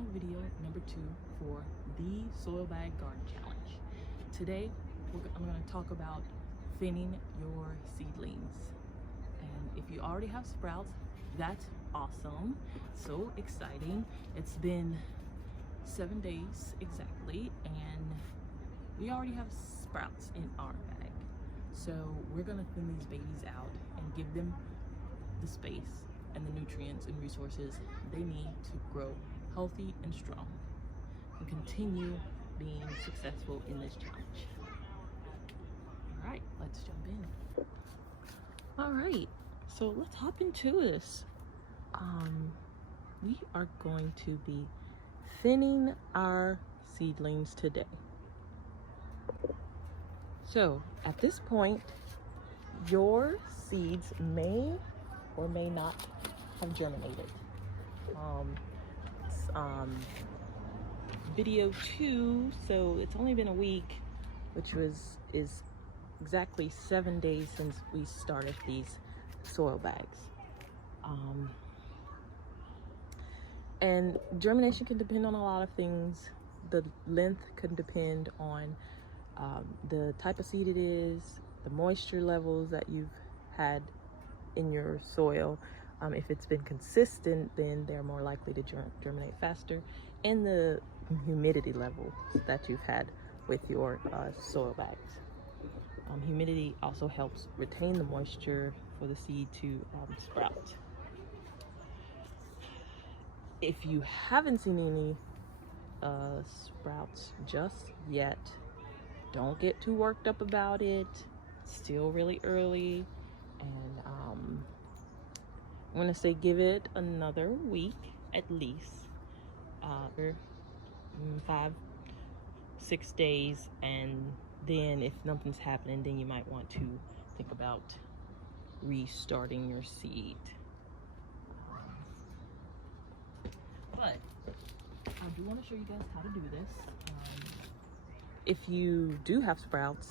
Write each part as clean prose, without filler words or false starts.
promotional video number 2 for the Soil Bag Garden Challenge. Today, I'm going to talk about thinning your seedlings. And if you already have sprouts, that's awesome. So exciting. It's been 7 days exactly, and we already have sprouts in our bag. So we're going to thin these babies out and give them the space and the nutrients and resources they need to grow healthy and strong and continue being successful in this challenge. All right, let's jump in. All right, so let's hop into this. We are going to be thinning our seedlings today. So at this point, your seeds may or may not have germinated. It's video 2, so it's only been a week, which is exactly 7 days since we started these soil bags. And germination can depend on a lot of things. The length can depend on the type of seed it is, the moisture levels that you've had in your soil. If it's been consistent, then they're more likely to germinate faster, and the humidity level that you've had with your soil bags. Humidity also helps retain the moisture for the seed to sprout. If you haven't seen any sprouts just yet, don't get too worked up about it. It's still really early, and I'm gonna say give it another week at least, 5-6 days, and then if nothing's happening, then you might want to think about restarting your seed. But I do want to show you guys how to do this. If you do have sprouts,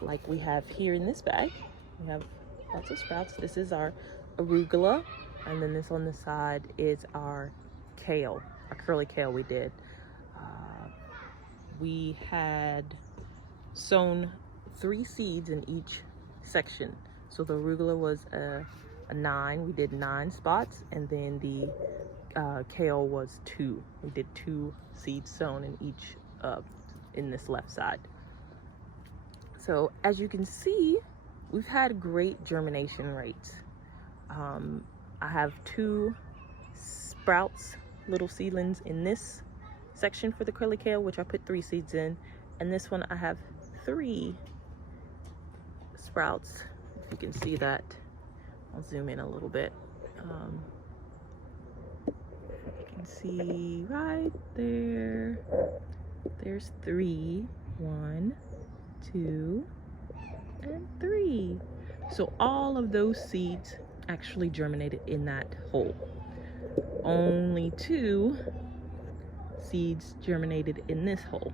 like we have here in this bag, we have lots of sprouts. This is our arugula, and then this on the side is our kale, our curly kale we did. We had sown 3 seeds in each section. So the arugula was a 9, we did 9 spots, and then the kale was 2. We did 2 seeds sown in each in this left side. So as you can see, we've had great germination rates. I have 2 sprouts, little seedlings in this section for the curly kale, which I put 3 seeds in, and this one I have 3 sprouts. If you can see that, I'll zoom in a little bit. You can see right there, there's 3, 1, 2, and 3. So all of those seeds actually germinated in that hole. Only 2 seeds germinated in this hole.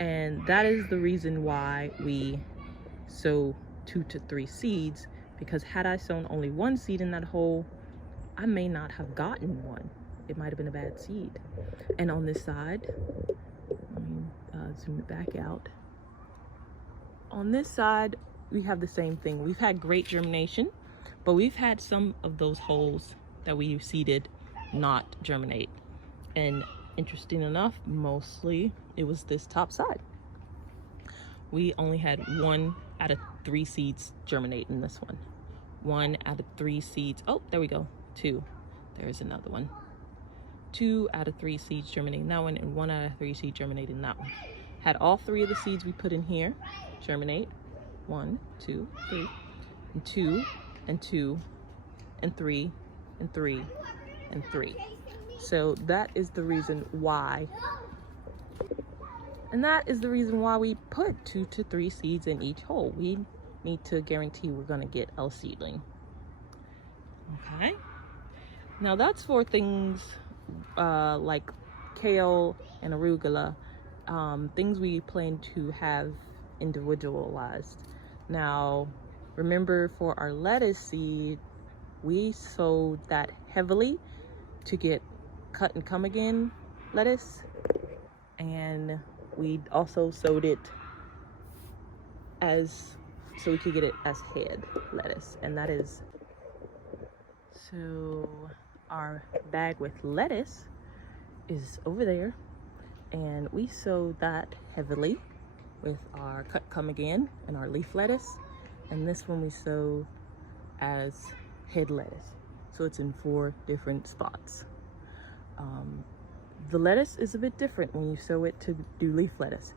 And that is the reason why we sow 2 to 3 seeds, because had I sown only 1 seed in that hole, I may not have gotten one. It might have been a bad seed. And on this side, let me zoom it back out. On this side, we have the same thing. We've had great germination, but we've had some of those holes that we seeded not germinate. And interesting enough, mostly it was this top side. We only had 1 out of 3 seeds germinate in this one. 1 out of 3 seeds. Oh, there we go. 2. There's another one. 2 out of 3 seeds germinate in that one, and 1 out of 3 seeds germinate in that one. Had all 3 of the seeds we put in here germinate. 1, 2, 3, and 2, and 2, and 3, and 3, and 3. So that is the reason why. And that is the reason why we put 2 to 3 seeds in each hole. We need to guarantee we're going to get a seedling. Okay. Now that's for things like kale and arugula, things we plan to have individualized. Now, remember, for our lettuce seed, we sowed that heavily to get cut and come again lettuce, and we also sowed it as so we could get it as head lettuce, and that is so our bag with lettuce is over there, and we sowed that heavily with our cut come again and our leaf lettuce, and this one we sow as head lettuce, so it's in 4 different spots. The lettuce is a bit different when you sow it to do leaf lettuce.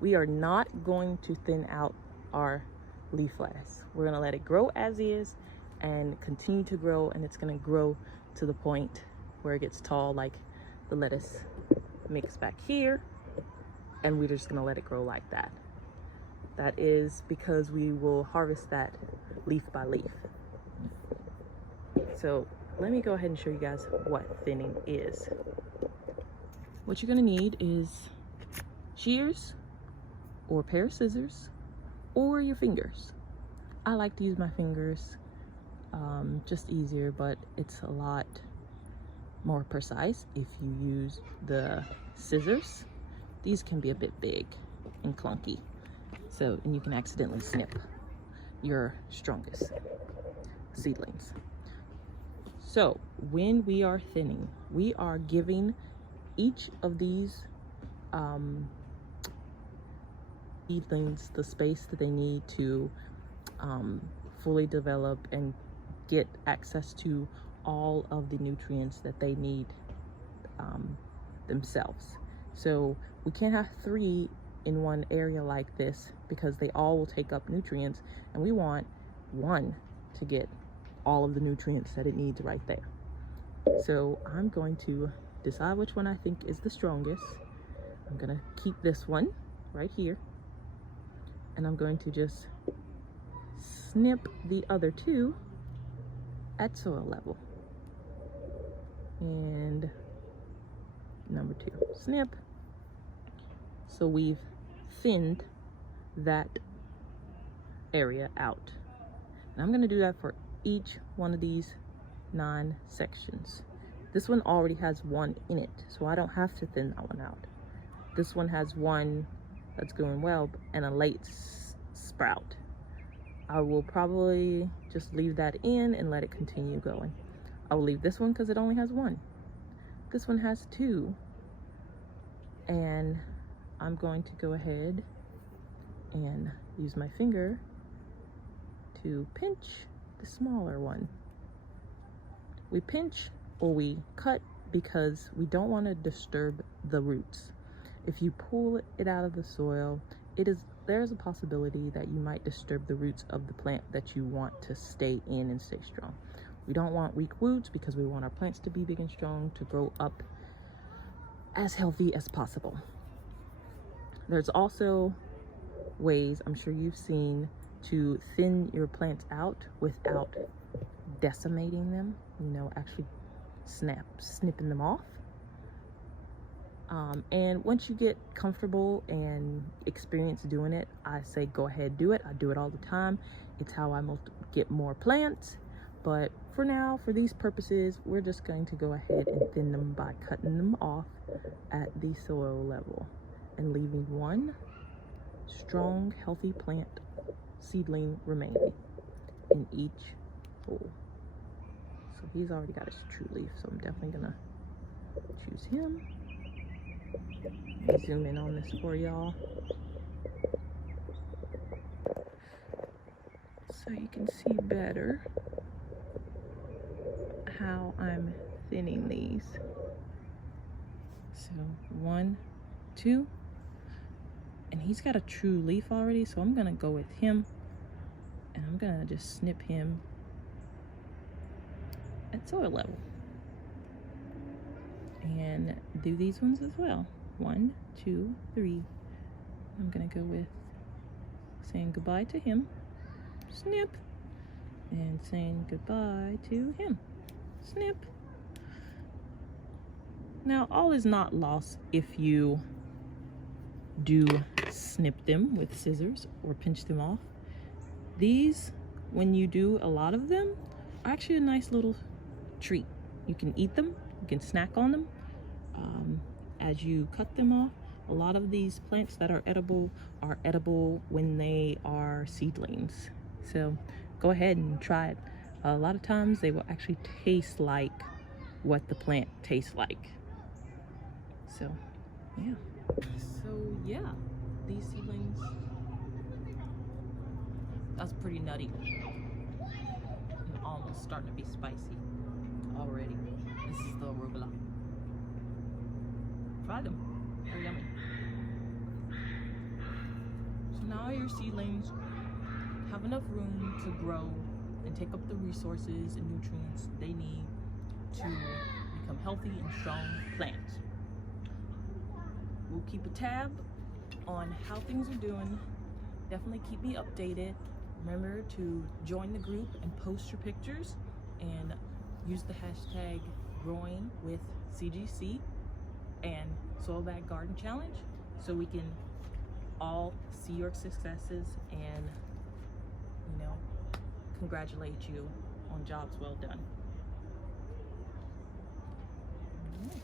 We are not going to thin out our leaf lettuce. We're going to let it grow as is and continue to grow, and it's going to grow to the point where it gets tall like the lettuce mix back here, and we're just going to let it grow like that. That is because we will harvest that leaf by leaf. So let me go ahead and show you guys what thinning is. What you're going to need is shears or a pair of scissors or your fingers. I like to use my fingers, just easier, but it's a lot more precise if you use the scissors. These can be a bit big and clunky, and you can accidentally snip your strongest seedlings. So when we are thinning, we are giving each of these seedlings the space that they need to fully develop and get access to all of the nutrients that they need themselves. So we can't have 3 in one area like this because they all will take up nutrients, and we want one to get all of the nutrients that it needs right there. So I'm going to decide which one I think is the strongest. I'm gonna keep this one right here, and I'm going to just snip the other 2 at soil level. And number 2, snip. So we've thinned that area out. And I'm gonna do that for each one of these 9 sections. This one already has 1 in it, so I don't have to thin that one out. This one has 1 that's going well and a late sprout. I will probably just leave that in and let it continue going. I will leave this one because it only has 1. This one has 2, and I'm going to go ahead and use my finger to pinch the smaller one. We pinch or we cut because we don't want to disturb the roots. If you pull it out of the soil, there's a possibility that you might disturb the roots of the plant that you want to stay in and stay strong. We don't want weak roots because we want our plants to be big and strong, to grow up as healthy as possible. There's also ways, I'm sure you've seen, to thin your plants out without decimating them, actually snipping them off. And once you get comfortable and experience doing it, I say go ahead, do it. I do it all the time. It's how I get more plants. But for now, for these purposes, we're just going to go ahead and thin them by cutting them off at the soil level and leaving 1 strong, healthy plant seedling remaining in each hole. So he's already got his true leaf, so I'm definitely gonna choose him. Let me zoom in on this for y'all so you can see better how I'm thinning these. So 1, 2, and he's got a true leaf already, so I'm gonna go with him, and I'm gonna just snip him at soil level. And do these ones as well. 1, 2, 3. I'm gonna go with saying goodbye to him, snip, and saying goodbye to him, snip. Now, all is not lost if you do snip them with scissors or pinch them off. These, when you do a lot of them, are actually a nice little treat. You can eat them You can snack on them as you cut them off. A lot of these plants that are edible when they are seedlings. So go ahead and try it. A lot of times they will actually taste like what the plant tastes like. So yeah. So yeah, these seedlings, that's pretty nutty. And almost starting to be spicy already. This is the arugula. Try them. They're yummy. So now your seedlings have enough room to grow and take up the resources and nutrients they need to become healthy and strong plants. We'll keep a tab on how things are doing. Definitely keep me updated. Remember to join the group and post your pictures and use the hashtag growingwithcgc and Soil Bag Garden Challenge so we can all see your successes and, you know, congratulate you on jobs well done. All right.